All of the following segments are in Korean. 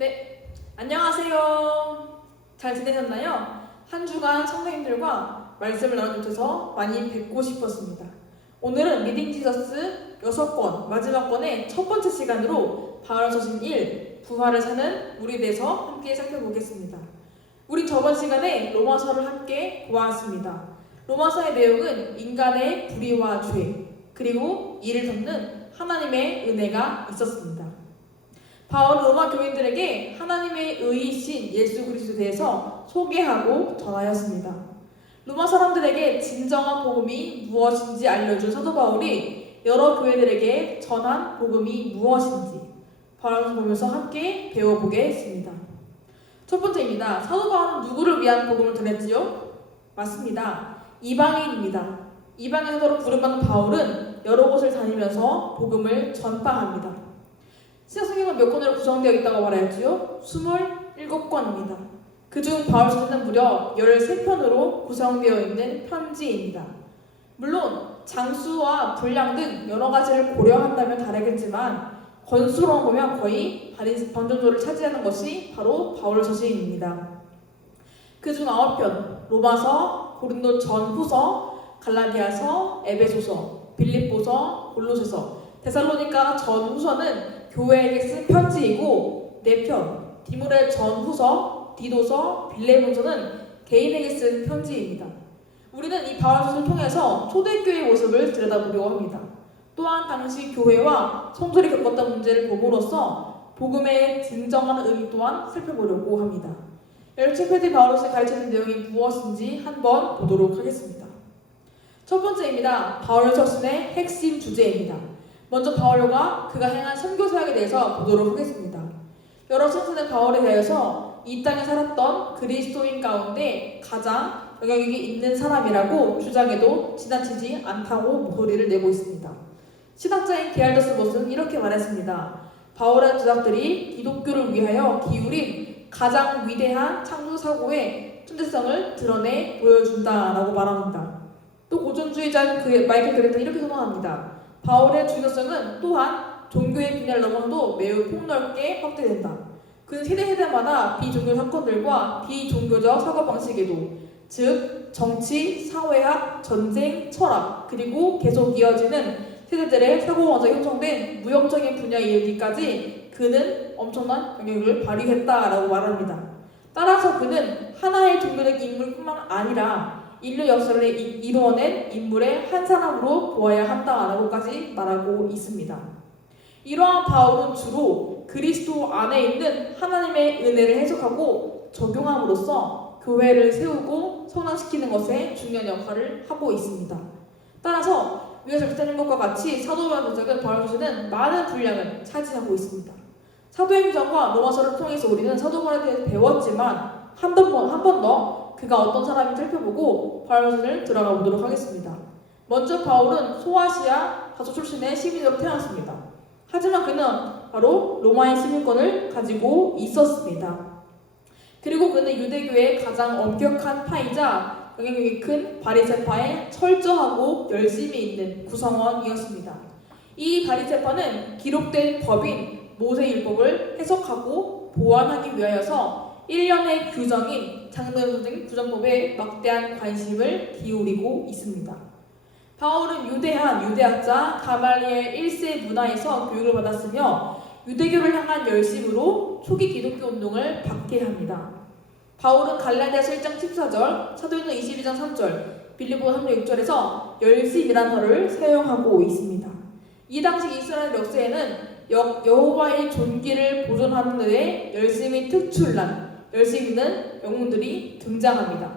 네, 안녕하세요. 잘 지내셨나요? 한 주간 선생님들과 말씀을 나눠주셔서 많이 뵙고 싶었습니다. 오늘은 리딩 지저스 6권, 마지막 권의 첫 번째 시간으로 바울서신 1, 부활을 사는 우리에 대해서 함께 살펴보겠습니다. 우리 저번 시간에 로마서를 함께 보았습니다. 로마서의 내용은 인간의 불의와 죄, 그리고 이를 덮는 하나님의 은혜가 있었습니다. 바울은 로마 교인들에게 하나님의 의이신 예수 그리스도에 대해서 소개하고 전하였습니다. 로마 사람들에게 진정한 복음이 무엇인지 알려준 사도 바울이 여러 교회들에게 전한 복음이 무엇인지 바울을 보면서 함께 배워보겠습니다. 첫 번째입니다. 사도 바울은 누구를 위한 복음을 전했지요? 맞습니다. 이방인입니다. 이방인 사도로 부름받는 바울은 여러 곳을 다니면서 복음을 전파합니다. 신약성경은 몇 권으로 구성되어 있다고 말하였지요? 27권입니다. 그중 바울서는 무려 13편으로 구성되어 있는 편지입니다. 물론 장수와 분량 등 여러 가지를 고려한다면 다르겠지만 권수로 보면 거의 반정도를 차지하는 것이 바로 바울서신입니다. 그중 9편, 로마서, 고린도 전후서, 갈라디아서, 에베소서, 빌립보서, 골로새서, 데살로니가 전후서는 교회에게 쓴 편지이고 4편, 디모데 전후서, 디도서, 빌레몬서는 개인에게 쓴 편지입니다. 우리는 이 바울서를 통해서 초대교회의 모습을 들여다보려고 합니다. 또한 당시 교회와 성도들이 겪었던 문제를 봄으로써 복음의 진정한 의미 또한 살펴보려고 합니다. 열체페드 바울서에 가르치는 내용이 무엇인지 한번 보도록 하겠습니다. 첫 번째입니다. 바울서신의 핵심 주제입니다. 먼저 바울과 그가 행한 선교 사역에 대해서 보도록 하겠습니다. 여러 선수는 바울에 대해서 이 땅에 살았던 그리스도인 가운데 가장 영향력이 있는 사람이라고 주장해도 지나치지 않다고 목소리를 내고 있습니다. 신학자인 게알더스 못은 이렇게 말했습니다. 바울의 주장들이 기독교를 위하여 기울인 가장 위대한 창조 사고의 존재성을 드러내 보여준다라고 말합니다. 또 고전주의자인 마이클 그레트는 이렇게 선언합니다. 바울의 중요성은 또한 종교의 분야를 넘어서도 매우 폭넓게 확대된다. 그는 세대마다 비종교 사건들과 비종교적 사고방식에도 즉 정치, 사회학, 전쟁, 철학 그리고 계속 이어지는 세대들의 사고방식에 형성된 무형적인 분야에 이르기까지 그는 엄청난 영향력을 발휘했다라고 말합니다. 따라서 그는 하나의 종교적 인물뿐만 아니라 인류 역사를 이루어낸 인물의 한 사람으로 보아야 한다라고까지 말하고 있습니다. 이러한 바울은 주로 그리스도 안에 있는 하나님의 은혜를 해석하고 적용함으로써 교회를 세우고 성장시키는 것에 중요한 역할을 하고 있습니다. 따라서 위에서 비슷한 것과 같이 사도바울의 도적은 바울서신은 많은 분량을 차지하고 있습니다. 사도행전과 로마서를 통해서 우리는 사도바울에 대해서 배웠지만 한 번 더 그가 어떤 사람인지 살펴보고 바울서신을 들어가 보도록 하겠습니다. 먼저 바울은 소아시아 다소 출신의 시민으로 태어났습니다. 하지만 그는 바로 로마의 시민권을 가지고 있었습니다. 그리고 그는 유대교의 가장 엄격한 파이자 영향력이 큰 바리새파의 철저하고 열심히 있는 구성원이었습니다. 이 바리새파는 기록된 법인 모세율법을 해석하고 보완하기 위하여서 1년의 규정인 장로연수 등 구정법에 막대한 관심을 기울이고 있습니다. 바울은 유대한 유대학자 가말리엘 1세 문화에서 교육을 받았으며 유대교를 향한 열심으로 초기 기독교 운동을 박해합니다. 바울은 갈라디아서 1장 14절, 사도행전 22장 3절, 빌립보서 3장 6절에서 열심이라는 어를 사용하고 있습니다. 이 당시 이스라엘 역사에는 여호와의 존귀를 보존하는 데에 열심히 특출난 열심히 있는 영웅들이 등장합니다.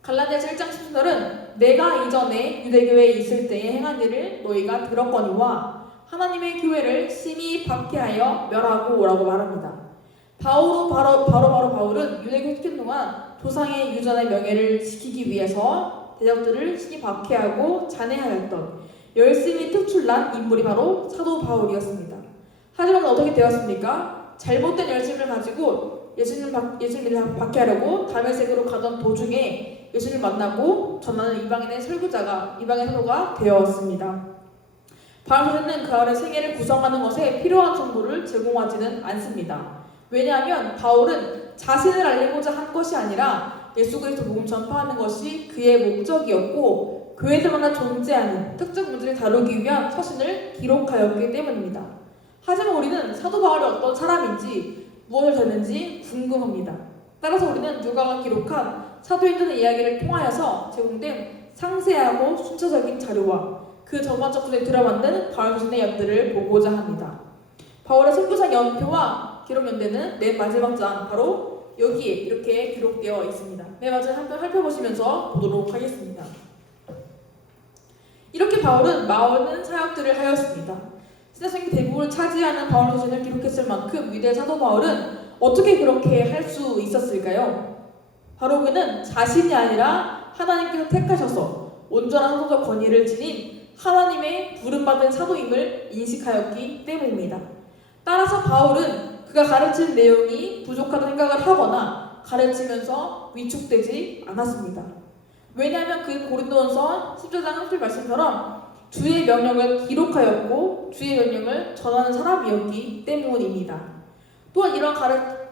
갈라디아서 1장 10절은 내가 이전에 유대교회에 있을 때에 행한 일을 너희가 들었거니와 하나님의 교회를 심히 박해하여 멸하고 라고 말합니다. 바로 바울은 유대교 시킨 동안 조상의 유전의 명예를 지키기 위해서 대적들을 심히 박해하고 잔해하였던 열심히 특출난 인물이 바로 사도 바울이었습니다. 하지만 어떻게 되었습니까? 잘못된 열심을 가지고 예수님을 박해하려고 다메섹으로 가던 도중에 예수님을 만나고 전하는 이방인의 사도가 되었습니다. 바울서신은 그 아래 생애를 구성하는 것에 필요한 정보를 제공하지는 않습니다. 왜냐하면 바울은 자신을 알리고자 한 것이 아니라 예수 그리스도 복음 전파하는 것이 그의 목적이었고 교회들마다 존재하는 특정 문제를 다루기 위한 서신을 기록하였기 때문입니다. 하지만 우리는 사도 바울이 어떤 사람인지 무엇을 했는지 궁금합니다. 따라서 우리는 누가가 기록한 사도행전의 이야기를 통하여서 제공된 상세하고 순차적인 자료와 그 전반적 구조에 들어맞는 바울 서신의 연들을 보고자 합니다. 바울의 선교사 연표와 기록 연대는 맨 마지막 장 바로 여기에 이렇게 기록되어 있습니다. 맨 마지막 한번 살펴보시면서 보도록 하겠습니다. 이렇게 바울은 많은 사역들을 하였습니다. 신약성경 대부분을 차지하는 바울 서신을 기록했을 만큼 위대한 사도 바울은 어떻게 그렇게 할 수 있었을까요? 바로 그는 자신이 아니라 하나님께서 택하셔서 온전한 사도적 권위를 지닌 하나님의 부름받은 사도임을 인식하였기 때문입니다. 따라서 바울은 그가 가르친 내용이 부족하다는 생각을 하거나 가르치면서 위축되지 않았습니다. 왜냐하면 그 고린도전서 10장 30절 말씀처럼 주의 명령을 기록하였고 주의 명령을 전하는 사람이었기 때문입니다. 또한 이런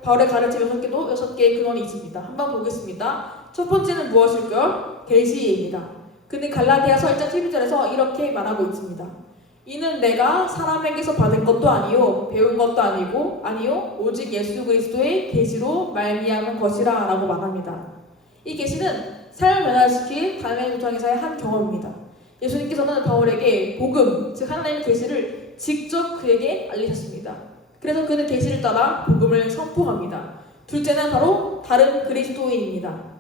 바울의 가르침 6개의 근원이 있습니다. 한번 보겠습니다. 첫 번째는 무엇일까요? 계시입니다. 그는 갈라디아서 1장 12절에서 이렇게 말하고 있습니다. 이는 내가 사람에게서 받은 것도 아니요 배운 것도 아니요 오직 예수 그리스도의 계시로 말미암은 것이라 라고 말합니다. 이 계시는 삶을 변화시킨 담의 도장에서의 한 경험입니다. 예수님께서는 바울에게 복음, 즉 하나님의 계시를 직접 그에게 알리셨습니다. 그래서 그는 계시를 따라 복음을 선포합니다. 둘째는 바로 다른 그리스도인입니다.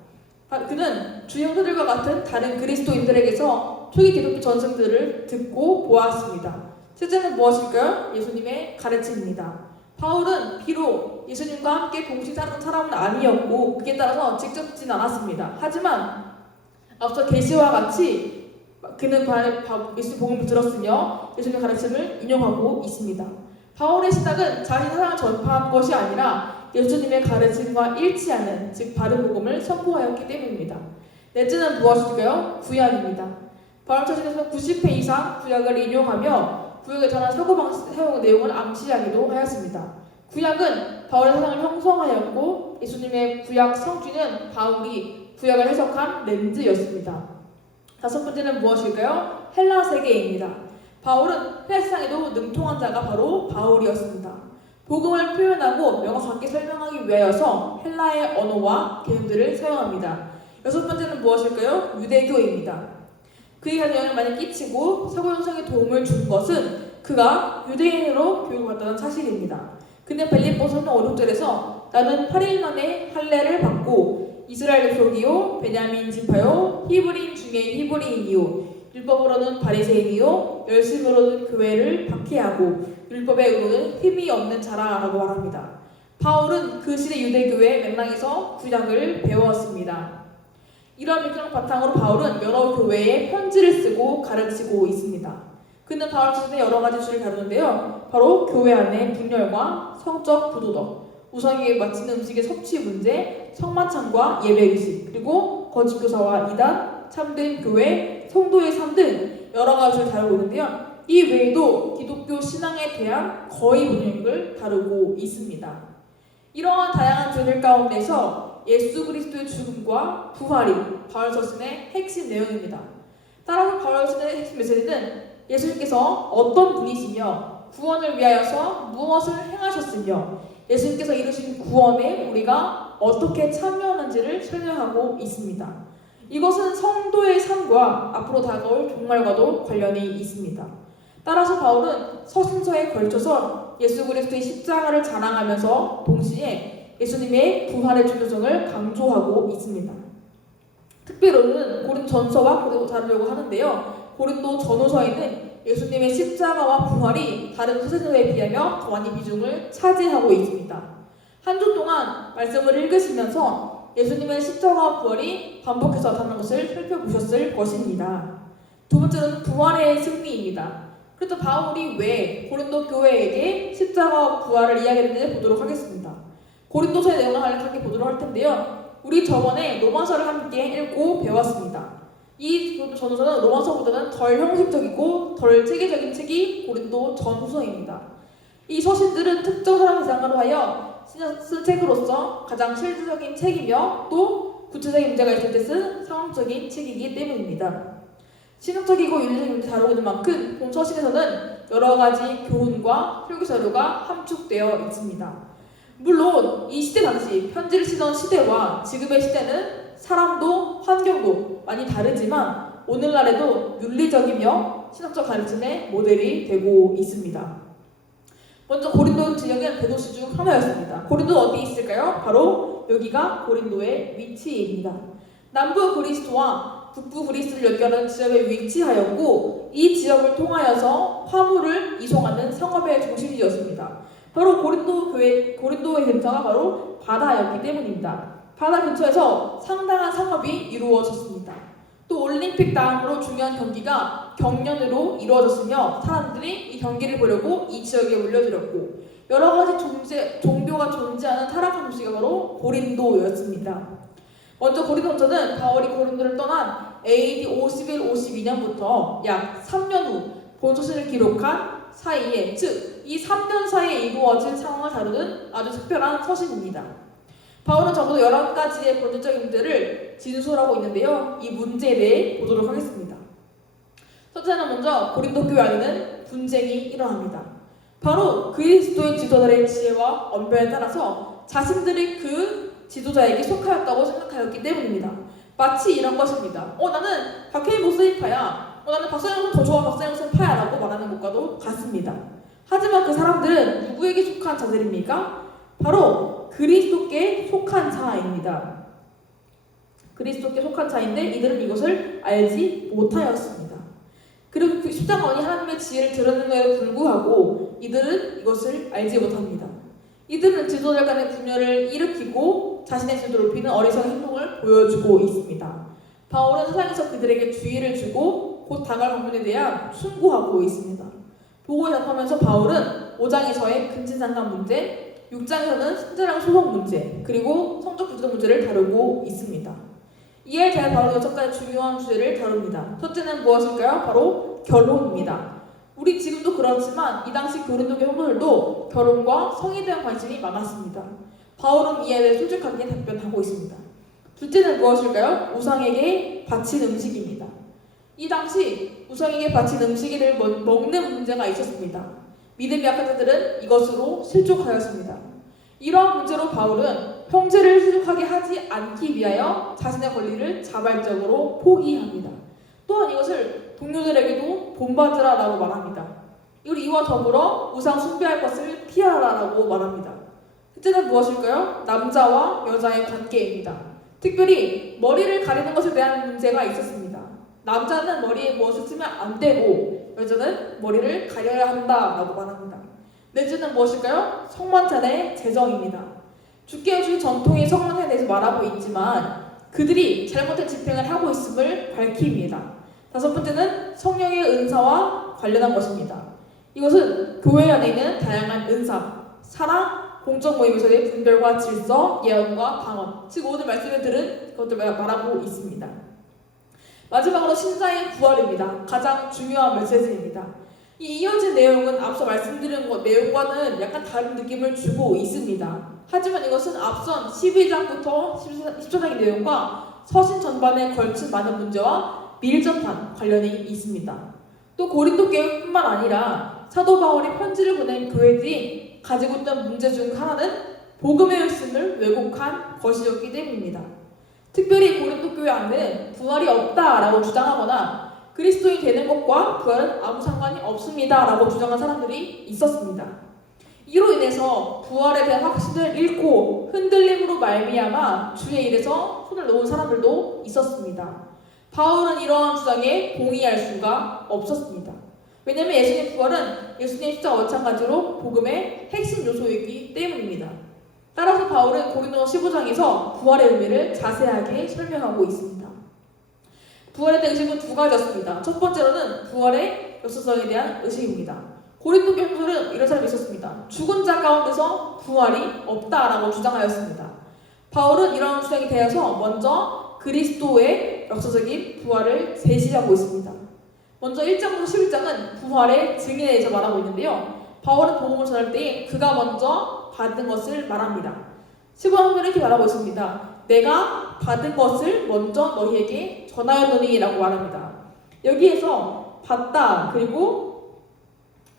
그는 주 형제들과 같은 다른 그리스도인들에게서 초기 기독교 전승들을 듣고 보았습니다. 셋째는 무엇일까요? 예수님의 가르침입니다. 바울은 비록 예수님과 함께 동시 살았던 사람은 아니었고 그에 따라서 직접 듣진 않았습니다. 하지만 앞서 계시와 같이 그는 예수님 복음을 들었으며 예수님의 가르침을 인용하고 있습니다. 바울의 신학은 자신의 사랑을 전파한 것이 아니라 예수님의 가르침과 일치하는 즉 바른 복음을 선포하였기 때문입니다. 넷째는 무엇일까요? 구약입니다. 바울 서신에서 90회 이상 구약을 인용하며 구약에 관한 사고방식 사용 내용을 암시하기도 하였습니다. 구약은 바울의 사상을 형성하였고 예수님의 구약 성취는 바울이 구약을 해석한 렌즈였습니다. 다섯 번째는 무엇일까요? 헬라 세계입니다. 바울은 헬라 세상에도 능통한 자가 바로 바울이었습니다. 복음을 표현하고 명확하게 설명하기 위하여서 헬라의 언어와 개념들을 사용합니다. 여섯 번째는 무엇일까요? 유대교입니다. 그에게 영향을 많이 끼치고 사고 형성에 도움을 준 것은 그가 유대인으로 교육을 받았다는 사실입니다. 근데 빌립보서 5, 6절에서 나는 8일 만에 할례를 받고 이스라엘 족속이요 베냐민 지파요 히브리인 중에 히브리인이요 율법으로는 바리새인이요 열심으로는 교회를 박해하고 율법의 의로는 힘이 없는 자라라고 말합니다. 바울은 그 시대 유대교회 맥락에서 구약을 배웠습니다. 이러한 맥락을 바탕으로 바울은 여러 교회에 편지를 쓰고 가르치고 있습니다. 그는 바울 서신의 여러 가지 주를 다루는데요. 바로 교회 안의 분열과 성적 부도덕, 우상에게 바치는 음식의 섭취 문제, 성만찬과 예배의식, 그리고 거짓 교사와 이단, 참된 교회, 성도의 삶 등 여러 가지를 다루고 있는데요. 이 외에도 기독교 신앙에 대한 거의 모든 영역을 다루고 있습니다. 이러한 다양한 주제들 가운데서 예수 그리스도의 죽음과 부활이 바울 서신의 핵심 내용입니다. 따라서 바울 서신의 핵심 메시지는 예수님께서 어떤 분이시며 구원을 위하여서 무엇을 행하셨으며 예수님께서 이루신 구원에 우리가 어떻게 참여하는지를 설명하고 있습니다. 이것은 성도의 삶과 앞으로 다가올 종말과도 관련이 있습니다. 따라서 바울은 서신서에 걸쳐서 예수 그리스도의 십자가를 자랑하면서 동시에 예수님의 부활의 중요성을 강조하고 있습니다. 특별히는 고린도 전서와 다루려고 하는데요. 고린도 전후서에는 예수님의 십자가와 부활이 다른 서신서에 비하며 더 많이 비중을 차지하고 있습니다. 한 주 동안 말씀을 읽으시면서 예수님의 십자가와 부활이 반복해서 나타나는 것을 살펴보셨을 것입니다. 두 번째는 부활의 승리입니다. 그래서 바울이 왜 고린도 교회에게 십자가와 부활을 이야기했는지 보도록 하겠습니다. 고린도서의 내용을 함께 보도록 할 텐데요. 우리 저번에 로마서를 함께 읽고 배웠습니다. 이 전후서는 로마서보다는 덜 형식적이고 덜 체계적인 책이 고린도 전후서입니다. 이 서신들은 특정 사람을 대상으로 하여 쓴 책으로서 가장 실질적인 책이며 또 구체적인 문제가 있을 때 쓴 상황적인 책이기 때문입니다. 신학적이고 윤리적인 문제 다루고 있는 만큼 본 서신에서는 여러 가지 교훈과 설교 자료가 함축되어 있습니다. 물론 이 시대 당시 편지를 쓰던 시대와 지금의 시대는 사람도 환경도 많이 다르지만 오늘날에도 윤리적이며 신학적 가르침의 모델이 되고 있습니다. 먼저 고린도 지역은 대도시 중 하나였습니다. 고린도 어디 있을까요? 바로 여기가 고린도의 위치입니다. 남부 그리스도와 북부 그리스를 연결하는 지역에 위치하였고 이 지역을 통하여서 화물을 이송하는 상업의 중심지였습니다. 바로 고린도의 근처가 바로 바다였기 때문입니다. 바다 근처에서 상당한 상업이 이루어졌습니다. 또 올림픽 다음으로 중요한 경기가 경연으로 이루어졌으며 사람들이 이 경기를 보려고 이 지역에 몰려들었고 여러 가지 종교가 존재하는 타락한 도시가 바로 고린도였습니다. 먼저 고린도전은 바울이 고린도를 떠난 AD 51, 52년부터 약 3년 후 본서신을 기록한 사이에, 즉 이 3년 사이에 이루어진 상황을 다루는 아주 특별한 서신입니다. 바울은 적어도 11가지의 본질적인 문제를 진술하고 있는데요. 이 문제에 대해 보도록 하겠습니다. 첫째는 먼저 고린도 교회 안에는 분쟁이 일어납니다. 바로 그리스도의 지도자들의 지혜와 언변에 따라서 자신들이 그 지도자에게 속하였다고 생각하였기 때문입니다. 마치 이런 것입니다. 나는 박해인 목사님파야. 나는 박사님 더 좋아. 박사님 목사님파야 라고 말하는 것과도 같습니다. 하지만 그 사람들은 누구에게 속한 자들입니까? 바로 그리스도께 속한 자입니다. 그리스도께 속한 자인데 이들은 이것을 알지 못하였습니다. 그리고 그 십자가원이 하나님의 지혜를 드러내는데도 불구하고 이들은 이것을 알지 못합니다. 이들은 지도자 간의 분열을 일으키고 자신의 지도를 높이는 어리석은 행동을 보여주고 있습니다. 바울은 세상에서 그들에게 주의를 주고 곧 다가올 방문에 대한 충고하고 있습니다. 보고에 답하면서 바울은 5장에서의 근친상간 문제, 6장에서는 신자랑 소송 문제, 그리고 성적 부정 문제를 다루고 있습니다. 이에 대해 바울은 6가지 중요한 주제를 다룹니다. 첫째는 무엇일까요? 바로 결혼입니다. 우리 지금도 그렇지만 이 당시 고린도 교회 성도들도 결혼과 성에 대한 관심이 많았습니다. 바울은 이에 대해 솔직하게 답변하고 있습니다. 둘째는 무엇일까요? 우상에게 바친 음식입니다. 이 당시 우상에게 바친 음식을 먹는 문제가 있었습니다. 믿음이 약한 자들은 이것으로 실족하였습니다. 이러한 문제로 바울은 형제를 실족하게 하지 않기 위하여 자신의 권리를 자발적으로 포기합니다. 또한 이것을 동료들에게도 본받으라라고 말합니다. 이와 더불어 우상 숭배할 것을 피하라라고 말합니다. 셋째는 무엇일까요? 남자와 여자의 관계입니다. 특별히 머리를 가리는 것에 대한 문제가 있었습니다. 남자는 머리에 무엇을 쓰면 안 되고 여자는 머리를 가려야 한다라고 말합니다. 넷째는 무엇일까요? 성만찬의 제정입니다. 주께서 주신 전통의 성만찬에 대해서 말하고 있지만 그들이 잘못된 집행을 하고 있음을 밝힙니다. 다섯 번째는 성령의 은사와 관련한 것입니다. 이것은 교회 안에 있는 다양한 은사, 사랑, 공적 모임에서의 분별과 질서, 예언과 방언, 즉 오늘 말씀을 들은 것들 말하고 있습니다. 마지막으로 신자의 부활입니다. 가장 중요한 메시지입니다. 이 이어진 내용은 앞서 말씀드린 것 내용과는 약간 다른 느낌을 주고 있습니다. 하지만 이것은 앞선 12장부터 14장의 내용과 서신 전반에 걸친 많은 문제와 밀접한 관련이 있습니다. 또 고린도 교회뿐만 아니라 사도 바울이 편지를 보낸 교회들이 가지고 있던 문제 중 하나는 복음의 말씀을 왜곡한 것이었기 때문입니다. 특별히 고린도 교회 안에는 부활이 없다라고 주장하거나 그리스도인 되는 것과 부활은 아무 상관이 없습니다라고 주장한 사람들이 있었습니다. 이로 인해서 부활에 대한 확신을 잃고 흔들림으로 말미암아 주의 일에서 손을 놓은 사람들도 있었습니다. 바울은 이러한 주장에 동의할 수가 없었습니다. 왜냐하면 예수님의 부활은 예수님의 십자가와 마찬가지로 복음의 핵심 요소이기 때문입니다. 따라서 바울은 고린도서 15장에서 부활의 의미를 자세하게 설명하고 있습니다. 부활에 대한 의식은 두 가지였습니다. 첫 번째로는 부활의 역사성에 대한 의식입니다. 고린도 교회들은 이런 사람이 있었습니다. 죽은 자 가운데서 부활이 없다라고 주장하였습니다. 바울은 이런 주장에 대해서 먼저 그리스도의 역사적인 부활을 제시하고 있습니다. 먼저 1장부터 11장은 부활의 증인에 대해서 말하고 있는데요. 바울은 복음을 전할 때 그가 먼저 받은 것을 말합니다. 15절은 이렇게 말하고 있습니다. 내가 받은 것을 먼저 너희에게 전하였느니 라고 말합니다. 여기에서 받다 그리고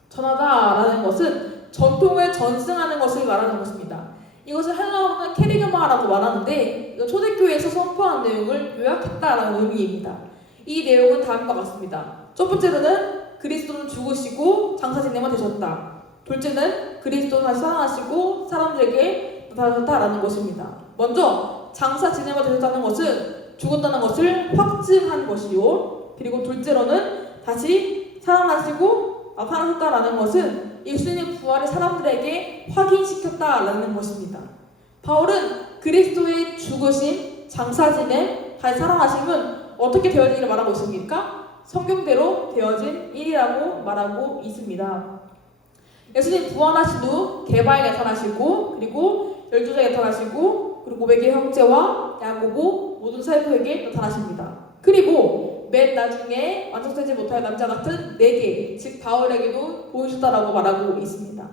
전하다 라는 것은 전통을 전승하는 것을 말하는 것입니다. 이것을 헬라어로는 케리그마라고 말하는데 초대교회에서 선포한 내용을 요약했다라는 의미입니다. 이 내용은 다음과 같습니다. 첫 번째로는 그리스도는 죽으시고 장사 지내만 되셨다. 둘째는 그리스도는 다시 살아나시고 사람들에게 나타나셨다라는 것입니다. 먼저 장사 지내만 되셨다는 것은 죽었다는 것을 확증한 것이요. 그리고 둘째로는 다시 살아나시고 나타나셨다라는 것은 예수님의 부활을 사람들에게 확인시켰다라는 것입니다. 바울은 그리스도의 죽으심, 장사 지냄, 다시 살아나심은 어떻게 되어지기를 말하고 있습니까? 성경대로 되어진 일이라고 말하고 있습니다. 예수님 부활하신 후 개바에 나타나시고 그리고 12자에 나타나시고 그리고 500의 형제와 야고보 모든 사도에게 나타나십니다. 그리고 맨 나중에 완성되지 못할 남자 같은 4개, 즉 바울에게도 보이셨다라고 말하고 있습니다.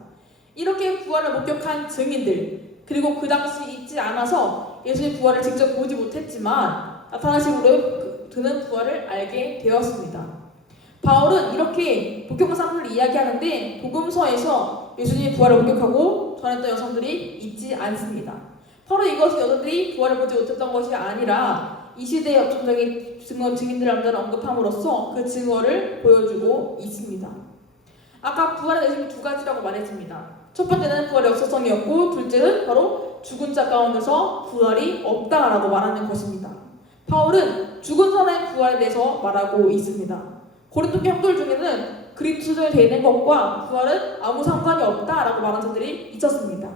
이렇게 부활을 목격한 증인들 그리고 그 당시 있지 않아서 예수님 부활을 직접 보지 못했지만 나타나심으로 그는 부활을 알게 되었습니다. 바울은 이렇게 목격한 사람들을 이야기하는데 복음서에서 예수님이 부활을 목격하고 전했던 여성들이 있지 않습니다. 바로 이것이 여성들이 부활을 보지 못했던 것이 아니라 이 시대의 업종적인 증인들을 남자를 언급함으로써 그 증거를 보여주고 있습니다. 아까 부활의 내용이 2가지라고 말했습니다. 첫 번째는 부활의 역사성이었고 둘째는 바로 죽은 자 가운데서 부활이 없다라고 말하는 것입니다. 바울은 죽은 사람의 부활에 대해서 말하고 있습니다. 고린도 형들 중에는 그리스도에 대는 것과 부활은 아무 상관이 없다라고 말하는 자들이 있었습니다.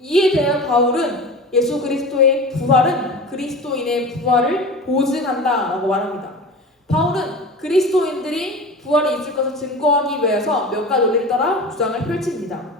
이에 대한 바울은 예수 그리스도의 부활은 그리스도인의 부활을 보증한다라고 말합니다. 바울은 그리스도인들이 부활이 있을 것을 증거하기 위해서 몇 가지 논리를 따라 주장을 펼칩니다.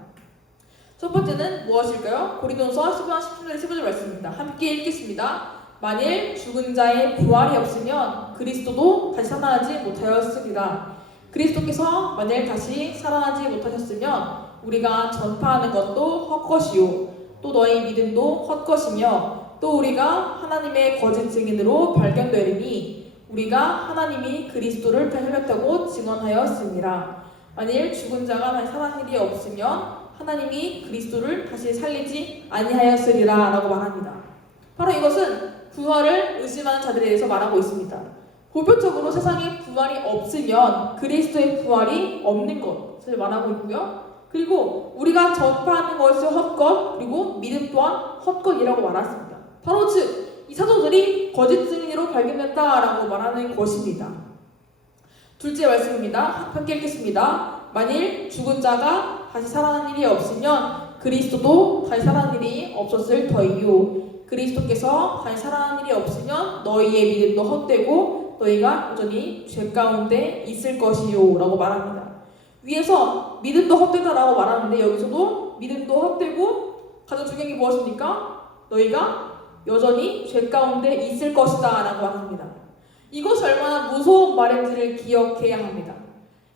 첫 번째는 무엇일까요? 고린도서 10장 10절에 15절 말씀입니다. 함께 읽겠습니다. 만일 죽은 자의 부활이 없으면 그리스도도 다시 살아나지 못하였으리라. 그리스도께서 만일 다시 살아나지 못하셨으면 우리가 전파하는 것도 헛것이요 또 너희 믿음도 헛것이며 또 우리가 하나님의 거짓 증인으로 발견되리니 우리가 하나님이 그리스도를 살렸다고 증언하였습니다. 만일 죽은 자가 다시 살아날 일이 없으면 하나님이 그리스도를 다시 살리지 아니하였으리라 라고 말합니다. 바로 이것은 부활을 의심하는 자들에 대해서 말하고 있습니다. 보편적으로 세상에 부활이 없으면 그리스도의 부활이 없는 것을 말하고 있고요. 그리고 우리가 전파하는 것이 헛것 그리고 믿음 또한 헛것이라고 말했습니다. 바로 즉 이 사도들이 거짓 증인으로 발견됐다라고 말하는 것입니다. 둘째 말씀입니다. 함께 읽겠습니다. 만일 죽은 자가 다시 살아난 일이 없으면 그리스도도 다시 살아난 일이 없었을 터이요. 그리스도께서 다시 살아난 일이 없으면 너희의 믿음도 헛되고 너희가 여전히 죄 가운데 있을 것이요 라고 말합니다. 위에서 믿음도 헛되다라고 말하는데 여기서도 믿음도 헛되고 가장 중요한 게 무엇입니까? 너희가 여전히 죄 가운데 있을 것이다 라고 말합니다. 이것이 얼마나 무서운 말인지를 기억해야 합니다.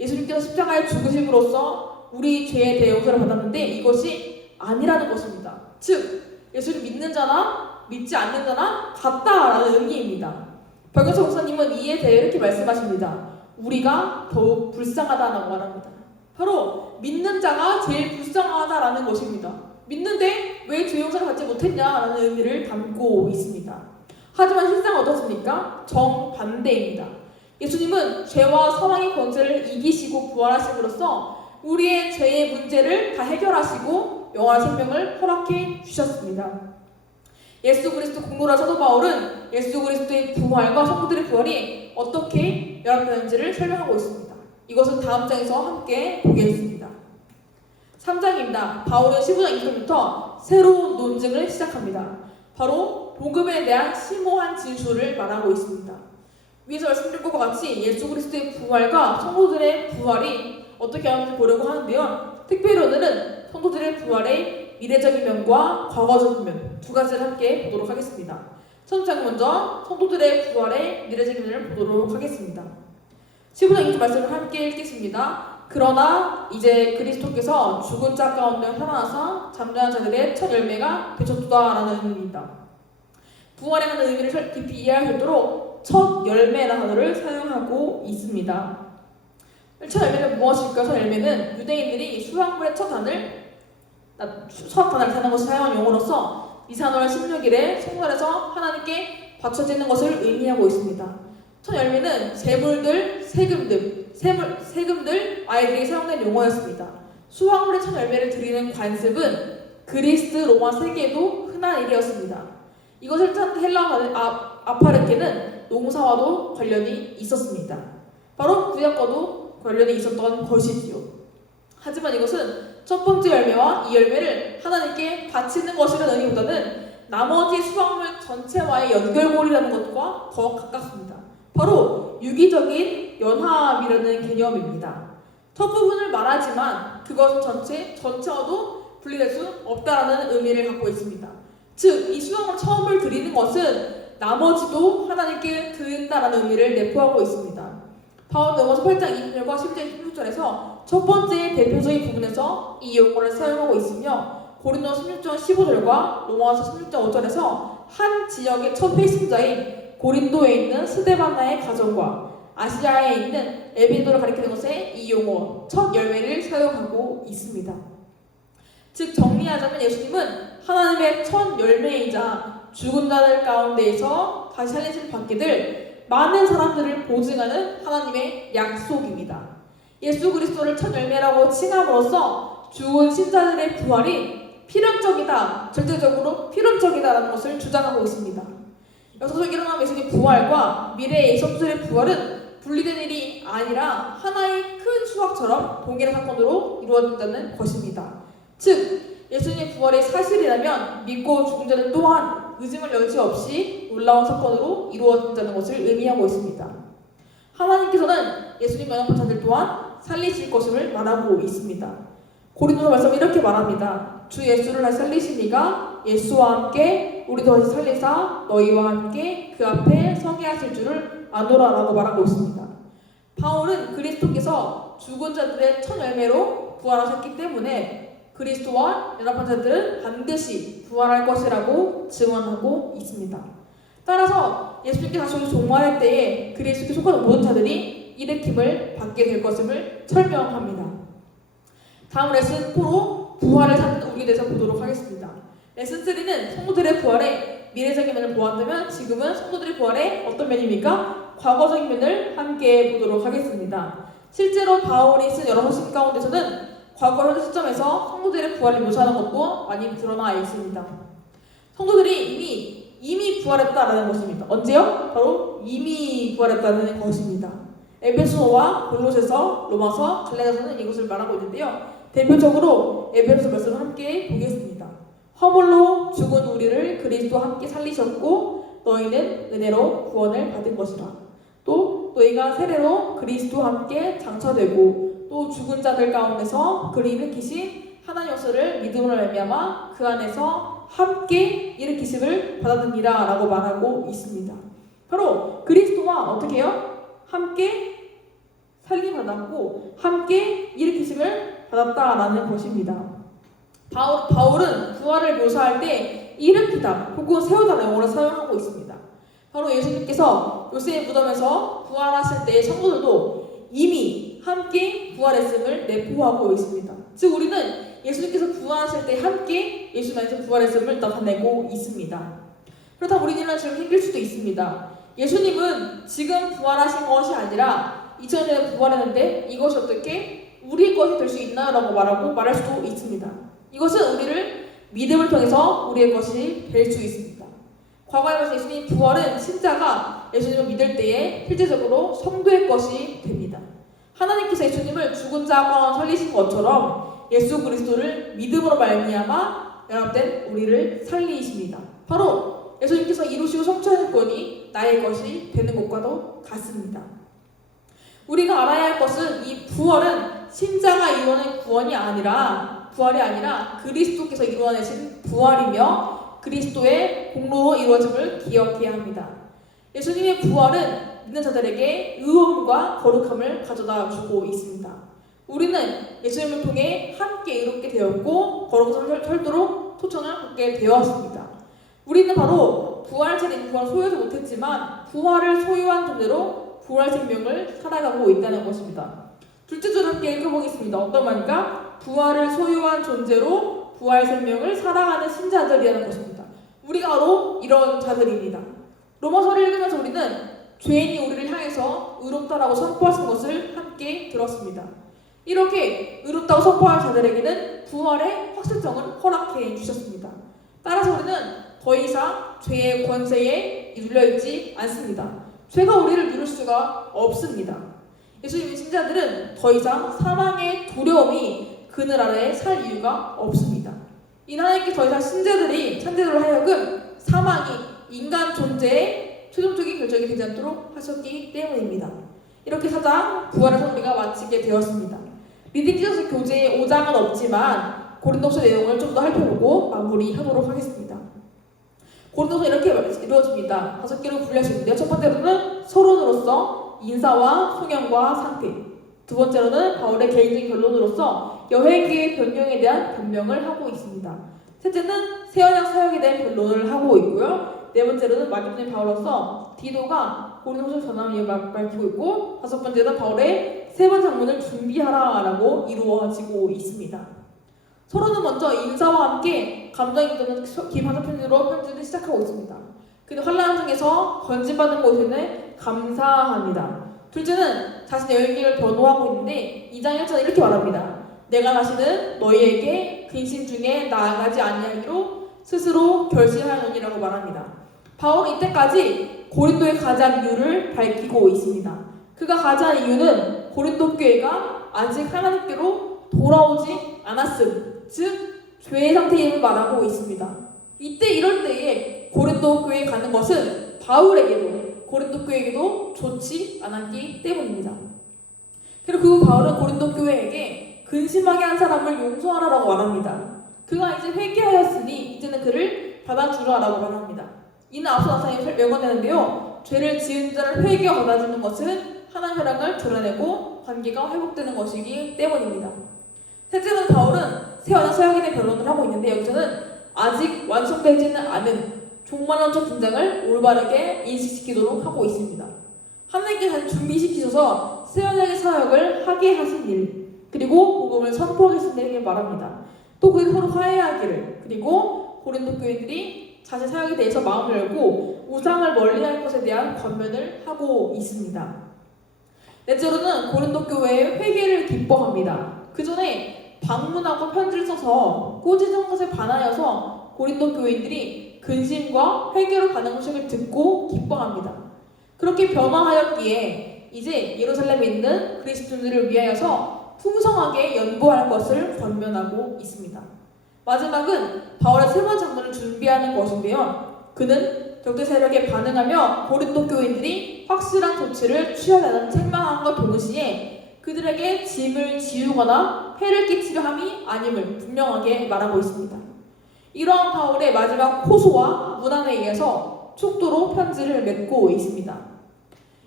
예수님께서 십자가에 죽으심으로써 우리 죄에 대해 용서를 받았는데 이것이 아니라는 것입니다. 즉 예수를 믿는 자나 믿지 않는 자나 같다라는 의미입니다. 박영석 목사님은 이에 대해 이렇게 말씀하십니다. 우리가 더욱 불쌍하다라고 말합니다. 바로 믿는 자가 제일 불쌍하다라는 것입니다. 믿는데 왜 죄 용서를 받지 못했냐라는 의미를 담고 있습니다. 하지만 실상은 어떻습니까? 정반대입니다. 예수님은 죄와 사망의 권세를 이기시고 부활하심으로써 우리의 죄의 문제를 다 해결하시고 영원한 생명을 허락해 주셨습니다. 예수 그리스도 공로라 사도 바울은 예수 그리스도의 부활과 성도들의 부활이 어떻게 연합되는지를 설명하고 있습니다. 이것은 다음 장에서 함께 보겠습니다. 3장입니다. 바울은 15장 2절부터 새로운 논증을 시작합니다. 바로 복음에 대한 심오한 진술을 말하고 있습니다. 위에서 말씀드린 것과 같이 예수 그리스도의 부활과 성도들의 부활이 어떻게 하는지 보려고 하는데요. 특별히 오늘은 성도들의 부활의 미래적인 면과 과거적인 면 2가지를 함께 보도록 하겠습니다. 첫 장은 먼저 성도들의 부활의 미래적인 면을 보도록 하겠습니다. 15장 2절 말씀을 함께 읽겠습니다. 그러나 이제 그리스도께서 죽은 자 가운데 살아나서 잠자는 자들의 첫 열매가 되셨다라는 의미입니다. 부활에 관한 의미를 깊이 이해할 수 있도록 첫 열매라는 단어를 사용하고 있습니다. 첫 열매는 무엇일까? 첫 열매는 유대인들이 수확물의 첫 단을 사는 것을 사용한 용어로서 이사월 16일에 성전에서 하나님께 바쳐지는 것을 의미하고 있습니다. 첫 열매는 재물들, 세금들, 아이들이 사용된 용어였습니다. 수확물의 첫 열매를 드리는 관습은 그리스 로마 세계에도 흔한 일이었습니다. 이것을 탄 헬라 아파르케는 농사와도 관련이 있었습니다. 바로 구약과도 관련이 있었던 것이지요. 하지만 이것은 첫 번째 열매와 이 열매를 하나님께 바치는 것이라는 의미보다는 나머지 수확물 전체와의 연결고리라는 것과 더 가깝습니다. 바로 유기적인 연합이라는 개념입니다. 첫 부분을 말하지만 그것은 전체와도 분리될 수 없다라는 의미를 갖고 있습니다. 즉, 이 수확물 처음을 드리는 것은 나머지도 하나님께 드린다라는 의미를 내포하고 있습니다. 바울 로마서 8장 20절과 10절 16절에서 첫 번째 대표적인 부분에서 이 용어를 사용하고 있으며 고린도서 16장 15절과 로마서 16장 5절에서 한 지역의 첫 회심자인 고린도에 있는 스데반나의 가정과 아시아에 있는 에베도를 가리키는 것에 이 용어 첫 열매를 사용하고 있습니다. 즉 정리하자면 예수님은 하나님의 첫 열매이자 죽은 자들 가운데에서 다시 살리심을 받게 될 많은 사람들을 보증하는 하나님의 약속입니다. 예수 그리스도를 첫 열매라고 칭함으로써 죽은 신자들의 부활이 필연적이다, 절대적으로 필연적이다라는 것을 주장하고 있습니다. 여기서 일어난 예수님의 부활과 미래의 성도들의 부활은 분리된 일이 아니라 하나의 큰 수학처럼 동일한 사건으로 이루어진다는 것입니다. 즉, 예수님의 부활이 사실이라면 믿고 죽은 자들 또한 의심을 여지없이 놀라운 사건으로 이루어진다는 것을 의미하고 있습니다. 하나님께서는 예수님 연합한 자들 또한 살리실 것임을 말하고 있습니다. 고린도서 말씀은 이렇게 말합니다. 주 예수를 다시 살리시니가 예수와 함께 우리도 다시 살리사 너희와 함께 그 앞에 서게 하실 줄을 아노라라고 말하고 있습니다. 바울은 그리스도께서 죽은 자들의 첫 열매로 부활하셨기 때문에 그리스도와 연합한 자들은 반드시 부활할 것이라고 증언하고 있습니다. 따라서 예수님께 다시 종말할 때에 그리스도께 속하는 모든 자들이 일으킴을 받게 될 것임을 설명합니다. 다음 레슨 4로 부활을 찾는 우리에 대해서 보도록 하겠습니다. 레슨 3는 성도들의 부활의 미래적인 면을 보았다면 지금은 성도들의 부활의 어떤 면입니까? 과거적인 면을 함께 보도록 하겠습니다. 실제로 바울이 쓴 여러 서신 가운데서는 과거 현재 시점에서 성도들의 부활을 묘사하는 것도 많이 드러나 있습니다. 성도들이 이미 부활했다라는 것입니다. 언제요? 바로 이미 부활했다는 것입니다. 에베소와 골로새서, 로마서, 갈라디아서는 이것을 말하고 있는데요. 대표적으로 에베소 말씀을 함께 보겠습니다. 허물로 죽은 우리를 그리스도와 함께 살리셨고 너희는 은혜로 구원을 받은 것이라. 또 너희가 세례로 그리스도와 함께 장처되고 또 죽은 자들 가운데서 그를 일으키신 하나님 역사를 믿음으로 말미암아 그 안에서 함께 일으키심을 받았느니라 라고 말하고 있습니다. 바로 그리스도와 어떻게 해요? 함께 살림받았고 함께 일으키심을 받았다라는 것입니다. 바울은 부활을 묘사할 때 일으키다 혹은 세우다라는 용어를 사용하고 있습니다. 바로 예수님께서 요셉의 무덤에서 부활하실 때의 성도들도 이미 함께 부활했음을 내포하고 있습니다. 즉 우리는 예수님께서 부활하실 때 함께 예수 안에서 부활했음을 나타내고 있습니다. 그렇다면 우리는 지금 힘들 수도 있습니다. 예수님은 지금 부활하신 것이 아니라 2000년 전에 부활했는데 이것이 어떻게 우리 것이 될 수 있나요? 라고 말할 수도 있습니다. 이것은 우리를 믿음을 통해서 우리의 것이 될 수 있습니다. 과거에 봐서 예수님 부활은 신자가 예수님을 믿을 때에 실제적으로 성도의 것이 됩니다. 하나님께서 예수님을 죽은 자 가운데 살리신 것처럼 예수 그리스도를 믿음으로 말미암아 연합된 우리를 살리십니다. 바로 예수님께서 이루시고 성취하는 권이 나의 것이 되는 것과도 같습니다. 우리가 알아야 할 것은 이 부활은 신자가 이루어낸 부활이 아니라 그리스도께서 이루어내신 부활이며 그리스도의 공로로 이루어짐을 기억해야 합니다. 예수님의 부활은 믿는 자들에게 의로움과 거룩함을 가져다 주고 있습니다. 우리는 예수님을 통해 함께 이롭게 되었고 거룩한 철도로 초청을 받게 되었습니다. 우리는 바로 부활체인 부활을 소유하지 못했지만 부활을 소유한 존재로 부활 생명을 살아가고 있다는 것입니다. 둘째 줄 함께 읽어보겠습니다. 어떤 말인가? 부활을 소유한 존재로 부활 생명을 살아가는 신자들이라는 것입니다. 우리가 바로 이런 자들입니다. 로마서를 읽으면서 우리는 죄인이 우리를 향해서 의롭다라고 선포하신 것을 함께 들었습니다. 이렇게 의롭다고 선포할 자들에게는 부활의 확실성을 허락해 주셨습니다. 따라서 우리는 더 이상 죄의 권세에 눌려있지 않습니다. 죄가 우리를 누를 수가 없습니다. 예수님의 신자들은 더 이상 사망의 두려움이 그늘 아래에 살 이유가 없습니다. 이는 하나님께 더 이상 신자들로 하여금 사망이 인간 존재의 최종적인 결정이 되지 않도록 하셨기 때문입니다. 이렇게 4장 부활의 우리가 마치게 되었습니다. 리딩 지저스 교재에 5장은 없지만 고린도서 내용을 좀 더 살펴보고 마무리하도록 하겠습니다. 고린도서 이렇게 이루어집니다. 5개로 분류할 수 있는데요. 첫 번째로는 서론으로서 인사와 소명과 상태, 두 번째로는 바울의 개인적인 결론으로서 여행기의 변경에 대한 변명을 하고 있습니다. 셋째는 새언약 사역에 대한 변론을 하고 있고요. 네 번째로는 마지막에 바울로서 디도가 고린도서 전함을 이유 밝히고 있고, 다섯 번째는 바울의 세 번 장문을 준비하라라고 이루어지고 있습니다. 서로는 먼저 인사와 함께 감정이 드는 기반적 편지로 편지를 시작하고 있습니다. 그리고 환난 중에서 건진받은 곳에는 감사합니다. 둘째는 자신의 여행기를 변호하고 있는데 2장 1절에 이렇게 말합니다. 내가 다시는 너희에게 근심 중에 나아가지 아니하기로 스스로 결심하노니라고 말합니다. 바울은 이때까지 고린도에 가지 않은 이유를 밝히고 있습니다. 그가 가지 않은 이유는 고린도 교회가 아직 하나님께로 돌아오지 않았음, 즉 죄의 상태임을 말하고 있습니다. 이럴 때에 고린도 교회에 가는 것은 바울에게도 고린도 교회에게도 좋지 않았기 때문입니다. 그리고 그 바울은 고린도 교회에게 근심하게 한 사람을 용서하라고 말합니다. 그가 이제 회개하였으니 이제는 그를 받아주라라고 말합니다. 이는 앞서 나타낸 명언되는데요. 죄를 지은 자를 회개와 받아주는 것은 하나님의 사랑을 드러내고 관계가 회복되는 것이기 때문입니다. 셋째는 바울은 새언약 사역에 대해 변론을 하고 있는데 여기서는 아직 완성되지는 않은 종말론적 분장을 올바르게 인식시키도록 하고 있습니다. 하나님께서 준비시키셔서 새언약의 사역을 하게 하신 일, 그리고 복음을 선포하게 하신 일을 말합니다. 또 그들이 서로 화해하기를, 그리고 고린도 교인들이 자신 사역에 대해서 마음을 열고 우상을 멀리할 것에 대한 권면을 하고 있습니다. 넷째로는 고린도 교회의 회개를 기뻐합니다. 그 전에 방문하고 편지를 써서 꾸짖은 것에 반하여서 고린도 교인들이 근심과 회개로 가는 소식을 듣고 기뻐합니다. 그렇게 변화하였기에 이제 예루살렘에 있는 그리스도인들을 위하여서 풍성하게 연보할 것을 권면하고 있습니다. 마지막은 바울의 세 번 장문을 준비하는 것인데요. 그는 적대 세력에 반응하며 고린도 교인들이 확실한 조치를 취하려는 책망함과 동시에 그들에게 짐을 지우거나 해를 끼치려 함이 아님을 분명하게 말하고 있습니다. 이러한 바울의 마지막 호소와 문안에 의해서 촉도로 편지를 맺고 있습니다.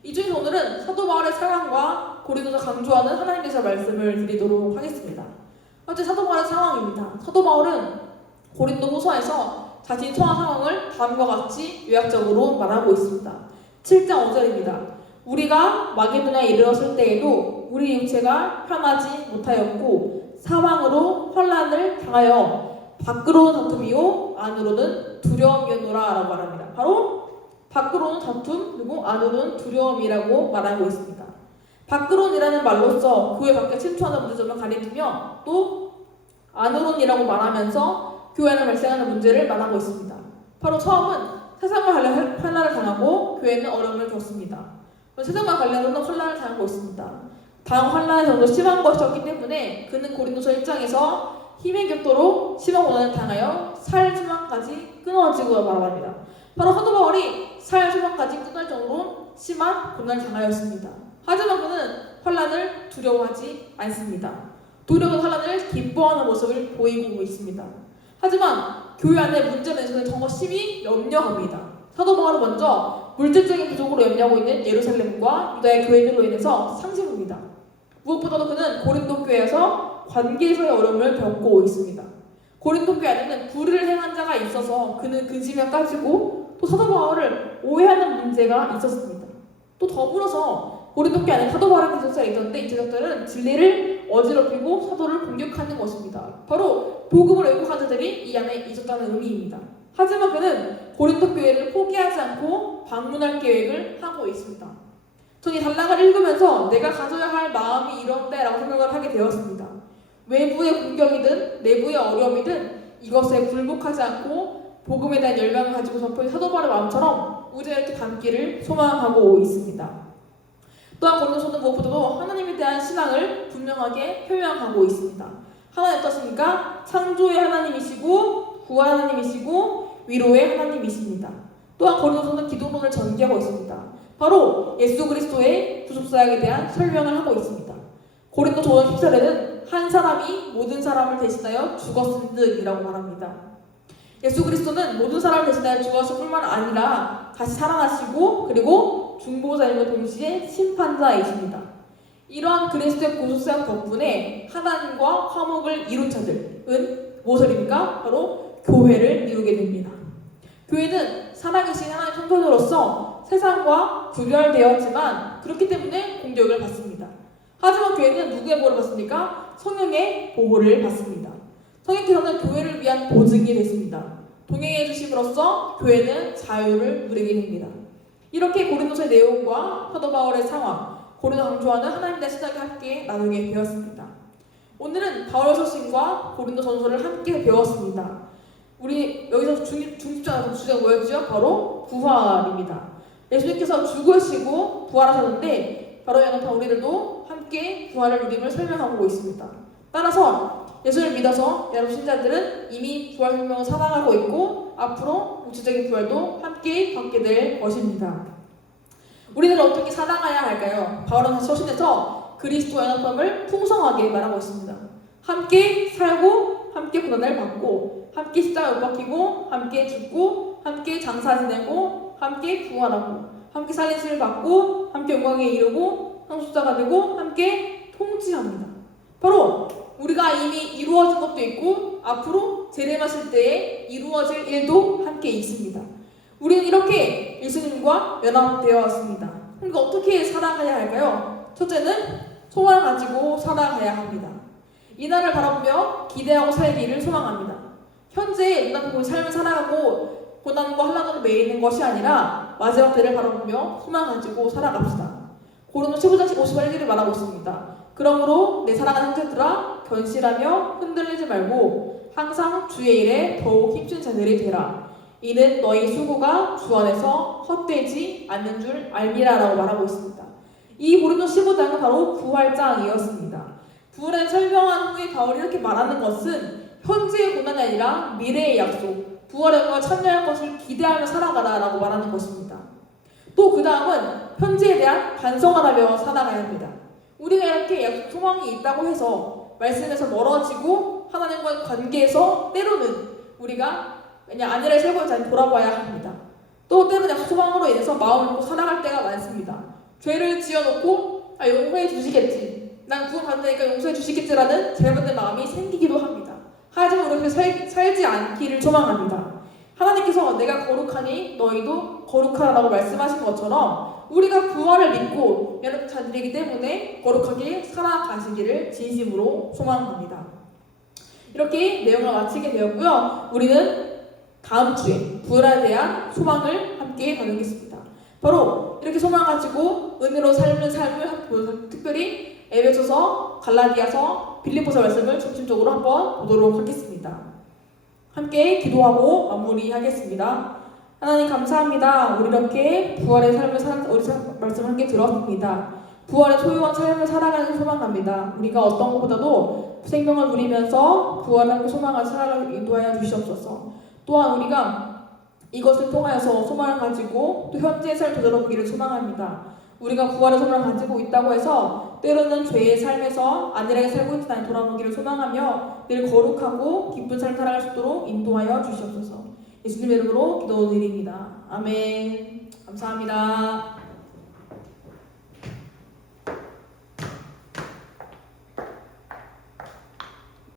이 중에서 오늘은 사도 바울의 상황과 고린도서 강조하는 하나님께서 말씀을 드리도록 하겠습니다. 첫째, 사도 바울의 상황입니다. 사도 바울은 고린도 후서에서 자신이 처한 상황을 다음과 같이 요약적으로 말하고 있습니다. 7장 5절입니다. 우리가 마게도냐에 이르렀을 때에도 우리 육체가 편하지 못하였고 사망으로 환난을 당하여 밖으로는 다툼이요 안으로는 두려움이었노라 라고 말합니다. 바로 밖으로는 다툼 그리고 안으로는 두려움이라고 말하고 있습니다. 밖으로는이라는 말로써 교회 밖에 침투하는 문제점을 가리키며 또 안으로는이라고 말하면서 교회 안에 발생하는 문제를 말하고 있습니다. 바로 처음은 세상과 관련 환난을 당하고 교회는 어려움을 겪습니다. 세상과 관련해서는 환난을 당하고 있습니다. 다음 환난이 좀 더 심한 것이었기 때문에 그는 고린도서 1장에서 힘의 격도로 심한 고난을 당하여 살 소망까지 끊어지고 말합니다. 바로 사도 바울이 살 소망까지 끊을 정도로 심한 고난을 당하였습니다. 하지만 그는 환난을 두려워하지 않습니다. 도리어 환난을 기뻐하는 모습을 보이고 있습니다. 하지만 교회 안에 문제는 그는 정말 심히 염려합니다. 사도 바울은 먼저 물질적인 부족으로 염려하고 있는 예루살렘과 유다의 교회들로 인해서 상심합니다. 무엇보다도 그는 고린도 교회에서 관계에서의 어려움을 겪고 있습니다. 고린도 교회 안에는 불의를 행한 자가 있어서 그는 근심에 빠지고 또 사도 바울을 오해하는 문제가 있었습니다. 또 더불어서 고린도 교회 안에 사도 바울의 제자들이 있었는데 이 제자들은 진리를 어지럽히고 사도를 공격하는 것입니다. 바로 복음을 왜곡한 자들이 이 안에 있었다는 의미입니다. 하지만 그는 고린도 교회를 포기하지 않고 방문할 계획을 하고 있습니다. 저는 이 단락을 읽으면서 내가 가져야 할 마음이 이런데 라고 생각을 하게 되었습니다. 외부의 공격이든 내부의 어려움이든 이것에 굴복하지 않고 복음에 대한 열망을 가지고 선포한 사도 바울의 마음처럼 우리가 이렇게 담기를 소망하고 있습니다. 또한 고린도서는 무엇보다도 하나님에 대한 신앙을 분명하게 표명하고 있습니다. 하나님 어떻습니까? 창조의 하나님이시고 구원 하나님이시고 위로의 하나님이십니다. 또한 고린도서는 기독론을 전개하고 있습니다. 바로 예수 그리스도의 구속사역에 대한 설명을 하고 있습니다. 고린도 도전 14절에는 한 사람이 모든 사람을 대신하여 죽었은듯이라고 말합니다. 예수 그리스도는 모든 사람을 대신하여 죽었을 뿐만 아니라 다시 살아나시고 그리고 중보자임과 동시에 심판자이십니다. 이러한 그리스도의 구속사역 덕분에 하나님과 화목을 이룬 자들은 무엇입니까? 바로 교회를 이루게 됩니다. 교회는 살아계신 하나님의 성도들로서 세상과 구별되었지만 그렇기 때문에 공격을 받습니다. 하지만 교회는 누구의 보호를 받습니까? 성령의 보호를 받습니다. 성령께서는 교회를 위한 보증이 됐습니다. 동행해 주심으로써 교회는 자유를 누리게 됩니다. 이렇게 고린도서의 내용과 사도 바울의 상황, 고린도 강조하는 하나님에 대한 신학을 함께 나누게 되었습니다. 오늘은 바울의 서신과 고린도 전서를 함께 배웠습니다. 우리 여기서 중심적인 주제가 뭐였죠? 바로 부활입니다. 예수님께서 죽으시고 부활하셨는데 바로 연합한 우리들도 함께 부활의 누림을 설명하고 있습니다. 따라서 예수를 믿어서 여러분 신자들은 이미 부활 생명을 살아가고 있고 앞으로 우주적인 부활도 함께 받게 될 것입니다. 우리는 어떻게 살아가야 할까요? 바울은 서신에서 그리스도 연합함을 풍성하게 말하고 있습니다. 함께 살고 함께 고난을 받고 함께 십자가에 못 박히고 함께 죽고 함께 장사 지내고 함께 부활하고 함께 살리심을 받고 함께 영광에 이르고 상속자가 되고 함께 통치합니다. 바로 우리가 이미 이루어진 것도 있고 앞으로 재림하실 때에 이루어질 일도 함께 있습니다. 우리는 이렇게 예수님과 연합되어 왔습니다. 그러니까 어떻게 살아가야 할까요? 첫째는 소망을 가지고 살아가야 합니다. 이날을 바라보며 기대하고 살기를 소망합니다. 현재 눈앞에 삶을 살아가고 고난과 환난으로 매이는 것이 아니라 마지막 때를 바라보며 소망 가지고 살아갑시다. 고린도 15장 51절을 말하고 있습니다. 그러므로 내 사랑하는 형제들아 견실하며 흔들리지 말고 항상 주의 일에 더욱 힘쓴 자들이 되라. 이는 너희 수고가 주 안에서 헛되지 않는 줄 알미라 라고 말하고 있습니다. 이 고린도 15장은 바로 부활장이었습니다. 부활을 설명한 후에 바울이 이렇게 말하는 것은 현재의 고난이 아니라 미래의 약속, 부활의 영광을 참여할 것을 기대하며 살아가라 라고 말하는 것입니다. 또 그 다음은 현재에 대한 반성을 하며 살아가야 합니다. 우리가 이렇게 약속 소망이 있다고 해서 말씀에서 멀어지고 하나님과의 관계에서 때로는 우리가 그냥 안일하게 살고 있지 않게 돌아봐야 합니다. 또 때로는 약속 소망으로 인해서 마음을 놓고 살아갈 때가 많습니다. 죄를 지어놓고 용서해 주시겠지, 난 구원 받으니까 용서해 주시겠지라는 잘못된 마음이 생기기도 합니다. 하지만 우리가 살지 않기를 소망합니다. 하나님께서 내가 거룩하니 너희도 거룩하라고 말씀하신 것처럼 우리가 부활을 믿고 여러분 자들이기 때문에 거룩하게 살아가시기를 진심으로 소망합니다. 이렇게 내용을 마치게 되었고요. 우리는 다음 주에 부활에 대한 소망을 함께 나누겠습니다. 바로 이렇게 소망 가지고 은혜로 삶을 특별히 에베소서, 갈라디아서, 빌립보서 말씀을 중심적으로 한번 보도록 하겠습니다. 함께 기도하고 마무리하겠습니다. 하나님 감사합니다. 우리 이렇게 부활의 삶을 우리 말씀을 함께 들었습니다. 부활의 소유한 삶을 살아가는 소망합니다. 우리가 어떤 것보다도 생명을 누리면서 부활하고 소망을 살아가는 인도하여 주시옵소서. 또한 우리가 이것을 통하여서 소망을 가지고 또 현재의 삶을 되돌아보기를 소망합니다. 우리가 부활의 소망을 가지고 있다고 해서 때로는 죄의 삶에서 안일하게 살고 있지 않게 돌아오기를 소망하며 늘 거룩하고 기쁜 삶을 살아갈 수 있도록 인도하여 주시옵소서. 예수님의 이름으로 기도드립니다. 아멘. 감사합니다.